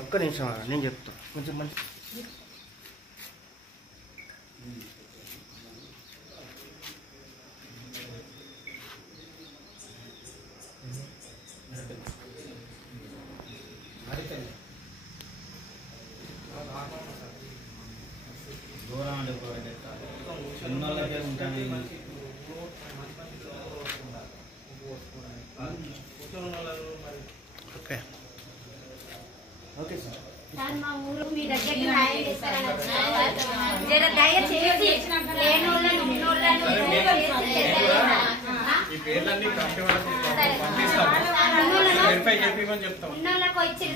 ఒక్క నిమిషం నేను చెప్తా కొంచెం మంచి ఓకే ఓకే సార్ మా ఊరు మీ దగ్గరికి న్యాయం చేస్తారని జర దయచేసి లేనోళ్ళని ఉన్నోళ్ళని ఈ పేర్లన్నీ కమిటీ వాళ్ళకి పంపిస్తాము వెరిఫై చేపిమని చెప్తాం ఉన్నోళ్ళకి వచ్చి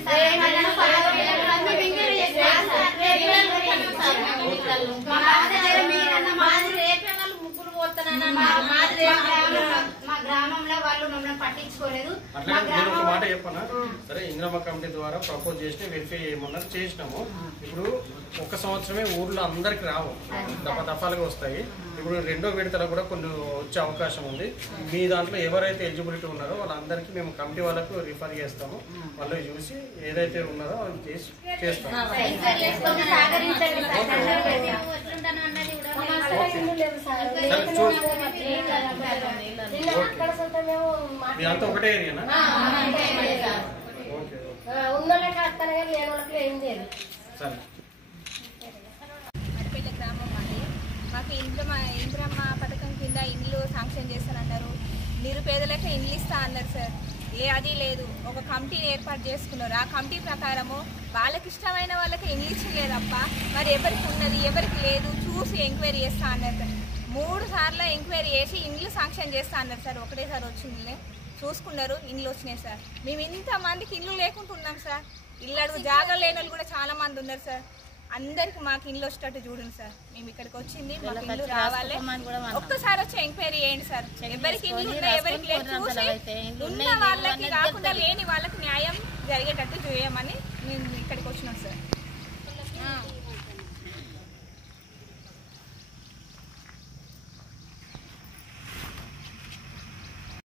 మా గ్రామంలో వాళ్ళు మమ్మల్ని పట్టించుకోలేదు. అట్లా నేను ఒక మాట చెప్పనా, సరే ఇందిరమ్మ కమిటీ ద్వారా ప్రపోజ్ చేసి వెరిఫై చేయమన్నారు, చేసినాము. ఇప్పుడు ఒక సంవత్సరమే ఊర్లో అందరికి రావు, దఫాలుగా వస్తాయి. ఇప్పుడు రెండో విడతలో కూడా కొన్ని వచ్చే అవకాశం ఉంది. మీ దాంట్లో ఎవరైతే ఎలిజిబిలిటీ ఉన్నారో వాళ్ళందరికీ మేము కమిటీ వాళ్ళకు రిఫర్ చేస్తాము. వాళ్ళు చూసి ఏదైతే ఉన్నారో అది చేస్తాము. అంతా ఒకటే ఏరియానా? సరే. అడపేట గ్రామం అండి. మాకు ఇంద్రమ్మ పథకం కింద ఇండ్లు శాంక్షన్ చేస్తానన్నారు. నిరుపేదలకే ఇండ్లు ఇస్తా అన్నారు సార్. అది లేదు, ఒక కమిటీని ఏర్పాటు చేసుకున్నారు. ఆ కమిటీ ప్రకారము వాళ్ళకి ఇష్టమైన వాళ్ళకి ఇండ్లు ఇచ్చలేదప్ప మరి ఎవరికి ఉన్నది ఎవరికి లేదు చూసి ఎంక్వైరీ చేస్తా అన్నారు సార్. 3 సార్లు ఎంక్వైరీ చేసి ఇండ్లు శాంక్షన్ చేస్తా అన్నారు సార్. ఒకటేసారి వచ్చిందిలే చూసుకున్నారు, ఇండ్లు వచ్చినాయి సార్. మేము ఇంతమందికి ఇండ్లు లేకుంటున్నాం సార్. ఇల్లు అడుగు జాగా లేని వాళ్ళు కూడా చాలా మంది ఉన్నారు సార్. అందరికి మాకు ఇండ్లు వచ్చేటట్టు చూడండి సార్. మేము ఇక్కడికి వచ్చింది మాకు ఇల్లు రావాలి, ఒక్కసారి వచ్చి ఎంక్వైరీ చేయండి సార్. ఎవరికి ఇల్లు ఉన్నాయి ఎవరికి లేదు చూసి ఉన్న వాళ్ళకి కాకుండా లేని వాళ్ళకి న్యాయం జరిగేటట్టు చేయమని మేము ఇక్కడికి వచ్చినాం సార్.